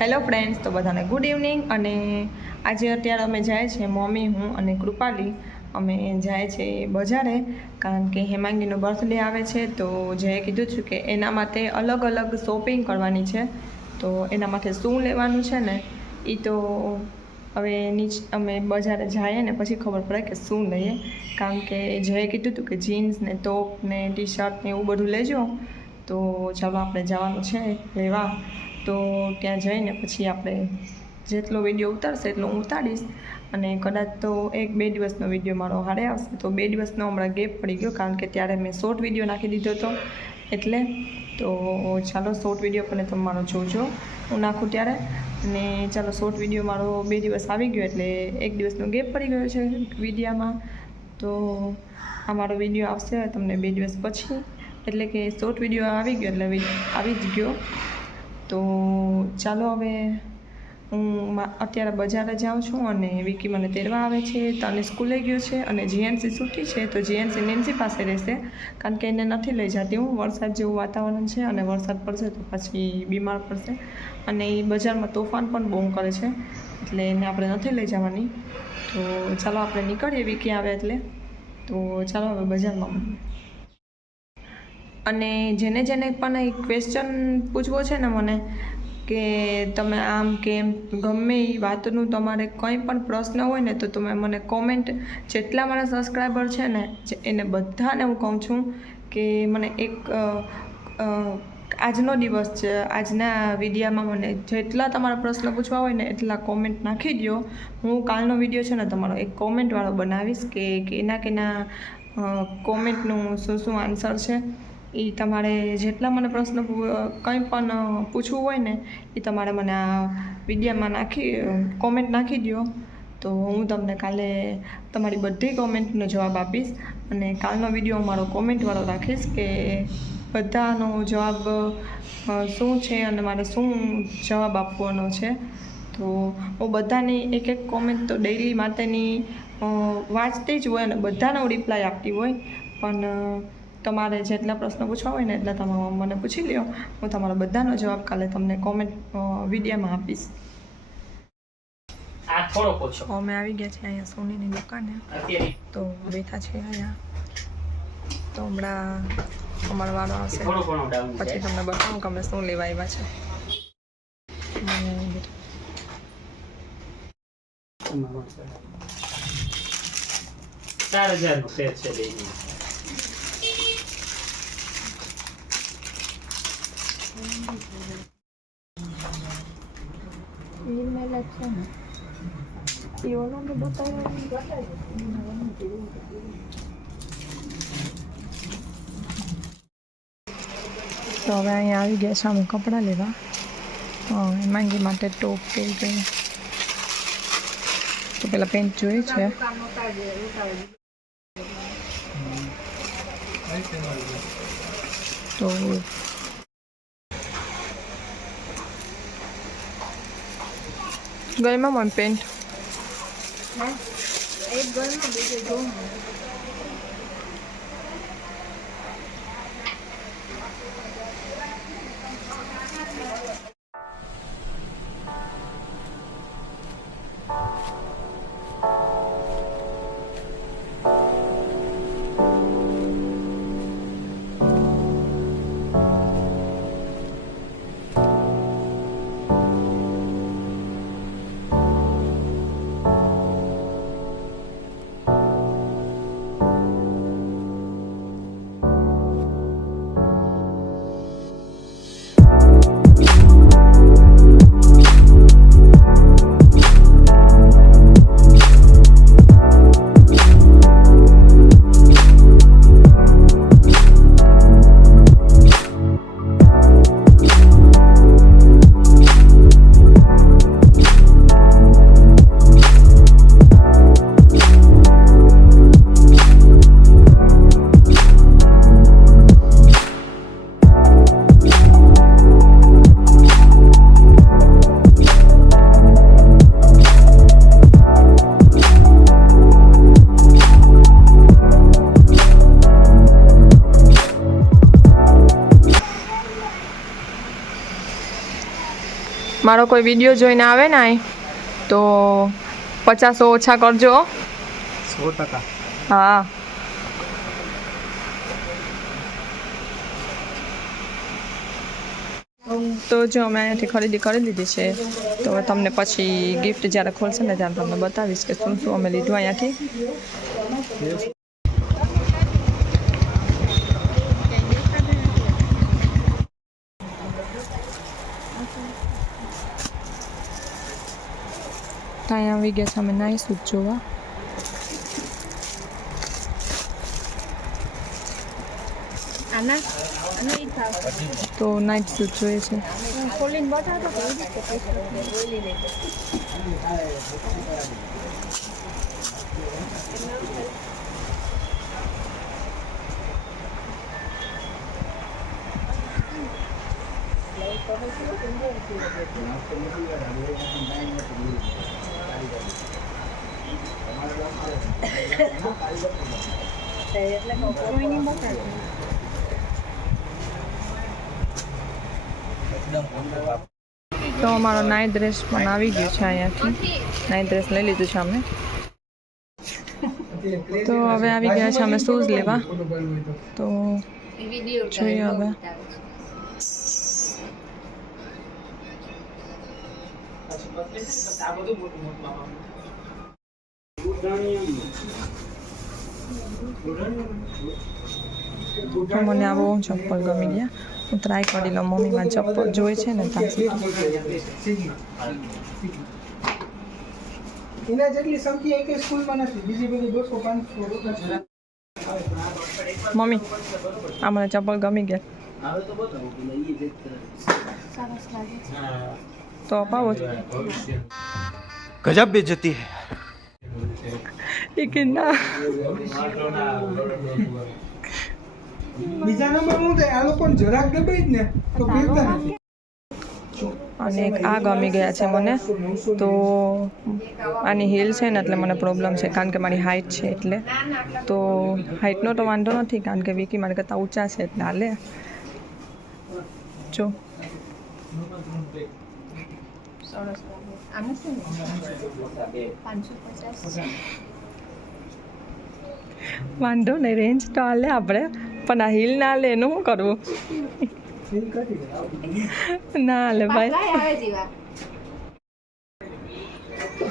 Hello friends, તો બધાને good evening. અને આજે અત્યારે અમે જાય છે મમ્મી, હું અને કૃપાલી. અમે જાય છે બજારે, કારણ કે હેમાંગીનો બર્થડે આવે છે. તો જે કીધું છું કે એના માટે અલગ અલગ શોપિંગ કરવાની છે. તો એના માટે શું લેવાનું છે ને એ તો હવે અમે બજારે જઈએ ને પછી ખબર પડે કે શું લઈએ. કારણ કે જે કીધું હતું કે જીન્સ ને ટોપ ને ટી શર્ટ ને એવું બધું લેજો. તો ચાલો આપણે જવાનું છે લેવા. તો ત્યાં જઈને પછી આપણે જેટલો વિડીયો ઉતારશે એટલો હું ઉતારીશ. અને કદાચ તો 1-2 દિવસનો વિડીયો મારો હારે આવશે. તો 2 દિવસનો હમણાં ગેપ પડી ગયો, કારણ કે ત્યારે મેં શોર્ટ વિડીયો નાખી દીધો હતો એટલે. તો ચાલો શોર્ટ વિડીયો પણ તમે મારો જોજો હું નાખું ત્યારે. અને ચાલો શોર્ટ વિડીયો મારો 2 દિવસ આવી ગયો એટલે 1 દિવસનો ગેપ પડી ગયો છે વિડીયામાં. તો આ મારો વિડીયો આવશે તમને 2 દિવસ પછી, એટલે કે શોર્ટ વિડીયો આવી ગયો એટલે આવી જ ગયો. તો ચાલો હવે હું અત્યારે બજારે જાઉં છું અને વિકી મને તેડવા આવે છે. તને સ્કૂલે ગયો છે અને જીએનસી છૂટી છે, તો જીએનસી નેન્સી પાસે રહેશે, કારણ કે એને નથી લઈ જતી હું. વરસાદ જેવું વાતાવરણ છે અને વરસાદ પડશે તો પછી બીમાર પડશે. અને એ બજારમાં તોફાન પણ બહુ કરે છે એટલે એને આપણે નથી લઈ જવાની. તો ચાલો આપણે નીકળીએ વિકી આવે એટલે. તો ચાલો હવે બજારમાં. અને જેને પણ એ ક્વેશ્ચન પૂછવો છે ને મને, કે તમે આમ કેમ, ગમે એ વાતનું તમારે કંઈ પણ પ્રશ્ન હોય ને તો તમે મને કોમેન્ટ, જેટલા મારા સબસ્ક્રાઈબર છે ને એને બધાને હું કહું છું કે મને એક આજનો દિવસ છે, આજના વિડીયામાં મને જેટલા તમારા પ્રશ્ન પૂછવા હોય ને એટલા કોમેન્ટ નાખી દો. હું કાલનો વિડીયો છે ને તમારો એક કોમેન્ટવાળો બનાવીશ કે એના કોમેન્ટનું શું આન્સર છે. એ તમારે જેટલા મને પ્રશ્ન કંઈ પણ પૂછવું હોય ને એ તમારે મને આ વિડીયામાં કોમેન્ટ નાખી દો. તો હું તમને કાલે તમારી બધી કોમેન્ટનો જવાબ આપીશ. અને કાલનો વિડીયો મારો કોમેન્ટવાળો રાખીશ કે બધાનો જવાબ શું છે અને મારે શું જવાબ આપવાનો છે. તો હું બધાની એક કોમેન્ટ તો ડેઈલી માટેની વાંચતી જ હોય અને બધાને હું રિપ્લાય આપતી હોય. પણ તમારે જેટલા પ્રશ્નો પૂછવા હોય ને એટલા તમે મને પૂછી લ્યો. હું તમારા બધાનો જવાબ કાલે તમને કોમેન્ટ વિડીયોમાં આપીશ. અમે આવી ગયા છે અહીંયા સોનીની દુકાને. તો બેઠા છે અહીંયા. તો હમણાં અમારો વારો આવશે પછી તમને બતાવું કે અમે શું લેવા આવ્યા છે. 4000 નો સેટ છે બેની. તો હવે અહીંયા આવી ગયા છે અમે કપડાં લેવા. હેમાંગી માટે ટોપ પહેરી ગઈ. તો પેલા પેન્ટ જોઈએ છે. તો ગઈમાં મને પેન્ટ એક ગળમાં બીજું જોઉં. મારો કોઈ વિડીયો જોઈને આવે ને તો 50 ઓછા કરજો. 100%. હા. તો જો અમે અહીંયાથી ખરીદી કરી લીધી છે, તો તમને પછી ગિફ્ટ જ્યારે ખોલશે ને ત્યારે તમને બતાવીશ કે શું શું અમે લીધું અહીંયાથી. તો અહીંયા આવી ગયા છે અમે નાઈ સૂટ જોવા. તો નાઇટ સૂટ જોઈએ છે. તો અમારો નાઇટ ડ્રેસ પણ આવી ગયું છે અહીંયાથી. નાઇટ ડ્રેસ લઈ લીધું છે અમે. તો હવે આવી ગયા છે અમે શૂઝ લેવા. તો જોઈએ હવે. મને આ બહુ ચપ્પલ ગમી ગયા. હું ટ્રાય કરી લઉં. મમ્મીમાં ચપ્પલ જોઈ છે ને ત્યાં મમ્મી આ મને ચપ્પલ ગમી ગયા. તો અપાવો गजब बेइज्जती है કે ના. બીજા નંબર હું થાય આ લોકો જરાક દબાઈ જ ને તો ફેરતા નથી. અને એક આ ગમી ગયા છે મને. તો આની હીલ છે ને એટલે મને પ્રોબ્લેમ છે, કારણ કે મારી હાઇટ છે એટલે. તો હાઇટનો તો વાંધો નથી, કારણ કે વિકી મારે કરતાં ઊંચા છે એટલે હાલે. જો વાંધો નહીં, રેન્જ તો હાલે આપણે, પણ આ હીલ ના હાલે એનું શું કરવું? ના હાલે ભાઈ.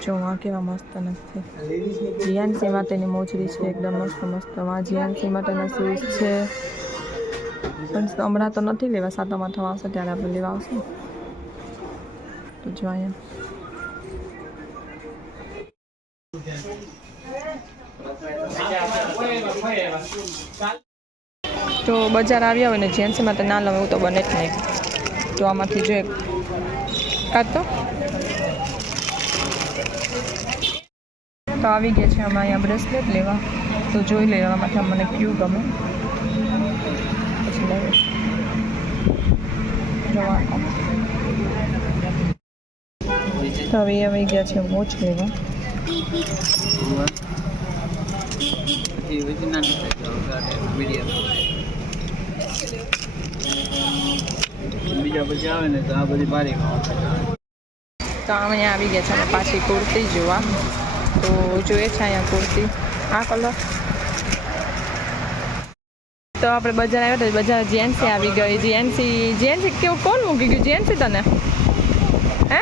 જો આ કેવા મસ્ત નથી. જીયાનસી માટેની મોજડી છે એકદમ મસ્ત મસ્ત. આ જીયાનસી માટેના શૂઝ છે, પણ હમણાં તો નથી લેવા, સાતમ આઠમ આવશે ત્યારે આપણે લેવા આવશે. તો જો અહીંયા તો બજાર આવ્યા હોય ને જેન્ટ્સ માટે ના લઉં એવું તો બને જ નહીં. તો આમાંથી જો એક કાઢતો. તો આવી ગયા છે અમે અહીંયા બ્રેસલેટ લેવા. તો જોઈ લેવા માટે મને ક્યુ ગમે પછી લઈએ. તો હવે આવી ગયા છે વોચ લેવા. બીજા પછી આવે ને તો આ બધી બારી તો અહીંયા આવી ગયા છે અમે પાછી કુર્તી જોવા. તો જોઈએ છે અહીંયા કુર્તી આ કલર. તો આપણે બજાર આવ્યા તો બજાર જીએનસી આવી ગઈ. જીએનસી કેવું કોણ મૂકી ગયું? જીએનસી તને હે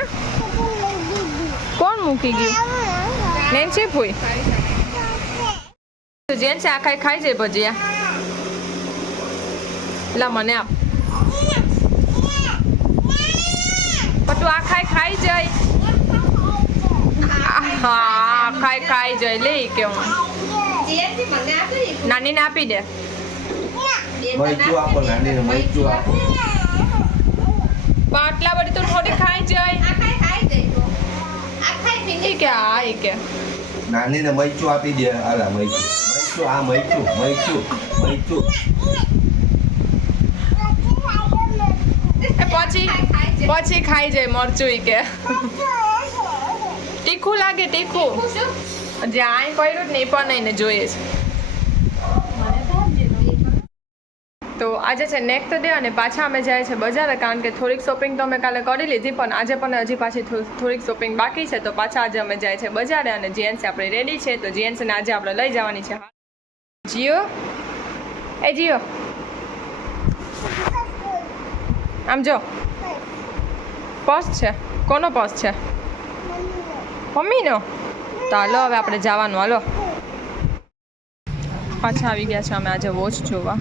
કોણ મૂકી ગયું? નેન્સી ફૂઈ. જીએનસી આ ખાઈ જાય ભજીયા. લા મને આપ. પણ તું આ ખાઈ જાય. હા ખાઈ જાય લે કે હું નાનીને આપી દે. પણ આટલા બધી તો થોડી ખાઈ જાય. કે હા એ કે નાનીને મૈચું આપી દે. આલા મૈચું આ મૈચું પછી ખાઈ જાય મરચું ઈ કે. તીખું લાગે તીખું. જે આય કર્યું જ નહીં પણ નહીં ને જોઈએ છે. તો આજે છે નેક્સ્ટ ડે અને પાછા અમે જાય છે બજારે, કારણ કે થોડીક શોપિંગ તો અમે કાલે કરી લીધી, પણ આજે પણ હજી પાછી થોડીક શોપિંગ બાકી છે. તો પાછા આજે અમે જાય છે બજારે અને જીએનસી આપણે રેડી છે. તો જીએનસીને આજે આપણે લઈ જવાની છે. જીઓ એ જીઓ આમ જો પર્સ છે. કોનો પર્સ છે? મમ્મીનો. તો હાલો હવે આપણે જવાનું. હાલો પાછા આવી ગયા છે અમે આજે વોચ જોવા.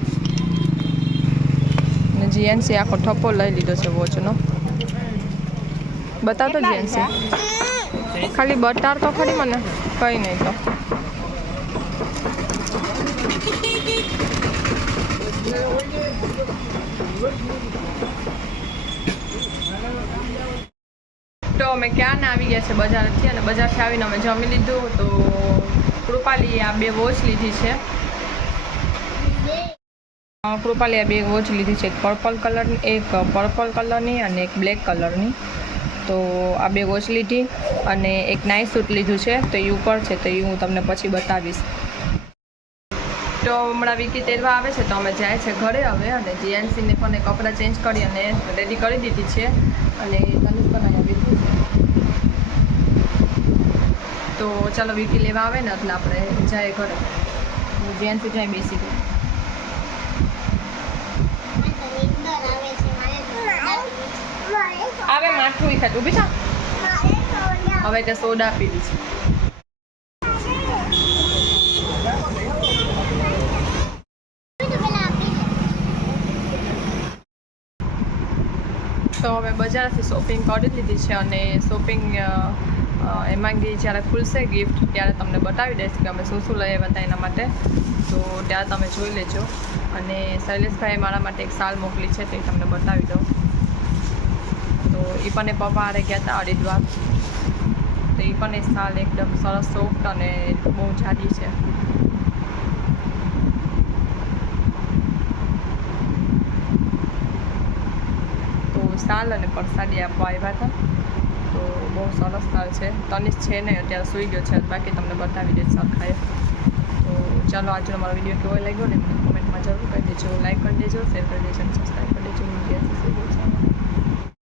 અને જીએનસી આખો ઠપ્પો લઈ લીધો છે વોચનો. બતાવતો જીએનસી ખાલી બતાડ તો ખરી મને. કંઈ નહીં તો તો અમે ક્યાંના આવી ગયા છે બજારથી, અને બજારથી આવીને અમે જમી લીધું. તો કૃપાલીએ આ 2 વોચ લીધી છે. કૃપાલીએ 2 વોચ લીધી છે, એક પર્પલ કલરની અને એક બ્લેક કલરની. તો આ 2 વોચ લીધી અને એક નાઇટ સૂટ લીધું છે. તો એ ઉપર છે, તો એ હું તમને પછી બતાવીશ. તો હમણાં વિકી તેરવા આવે છે, તો અમે જાય છે ઘરે હવે. અને જીએનસીને પણ કપડાં ચેન્જ કરી અને રેડી કરી દીધી છે. અને ધનુષ પણ અહીંયા બેઠું છે. તો ચાલો વિકી લેવા આવે ને એટલે આપણે જાય ઘરે. જીએનસી જાય બેસી ગઈ. આવે માથું ઈ ખાતું ઊભી થા. હવે તે સોડા પીવી છે. તો હવે બજારથી શોપિંગ કરી લીધી છે અને શોપિંગ એમાંગી જ્યારે ખુલશે ગિફ્ટ ત્યારે તમને બતાવી દઈશ કે અમે શું શું લઈ આવ્યા હતા એના માટે. તો ત્યારે તમે જોઈ લેજો. અને શૈલેષભાઈએ મારા માટે એક શાલ મોકલી છે, તો એ તમને બતાવી દઉં. તો એ પણ એ પપ્પા હારે ગયા હતા હરિદ્વાર. તો એ પણ એ શાલ એકદમ સરસ સોફ્ટ અને બહુ જાડી છે. શાલ અને પરસાદી આપવા આવ્યા હતા. તો બહુ સરસ શાલ છે. તનિષ છે ને અત્યારે સૂઈ ગયો છે, બાકી તમને બતાવી દઈશ સરખાએ. તો ચાલો આજનો મારો વિડીયો કેવો લાગ્યો ને મને કોમેન્ટમાં જરૂર કહી દેજો. લાઈક કરી દેજો, શેર કરી દેજો અને સબસ્ક્રાઈબ કરી દેજો.